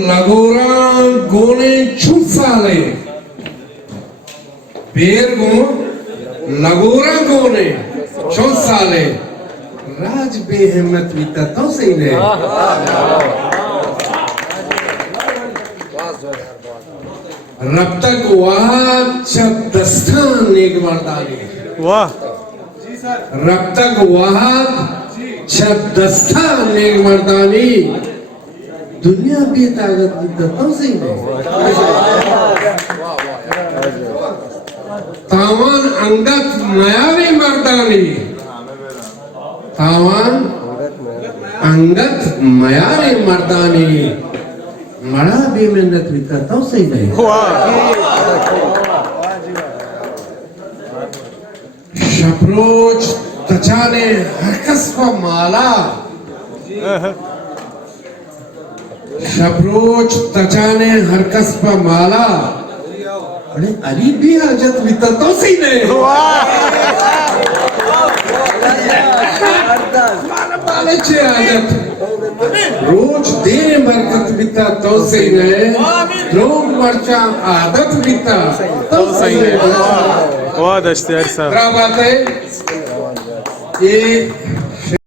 लगोरा गोने छुफाले पेर गो लगोरा गोने छुफाले राज बेहमत विता तो सही ने रब तक वाह दस्तान एक मर्दानी वाह रब तक वाह दस्तान एक मर्दानी दुनिया की ताकत विता तो सही ने तावान अंगत मयारी मर्दानी तावान अंगत मयारी मर्दानी मड़ा भी मेहनत भी करता हूँ सही नहीं शप्रोच तचाने हरकस पर माला शप्रोच तचाने हरकस पर माला अरे अली भी हजत भी करता हूँ सही नहीं रोज देने बरकत बिता तो सही है लोग मर्चा आदत बिता तो सही है वाह दश्त यार साहब क्या बात है ये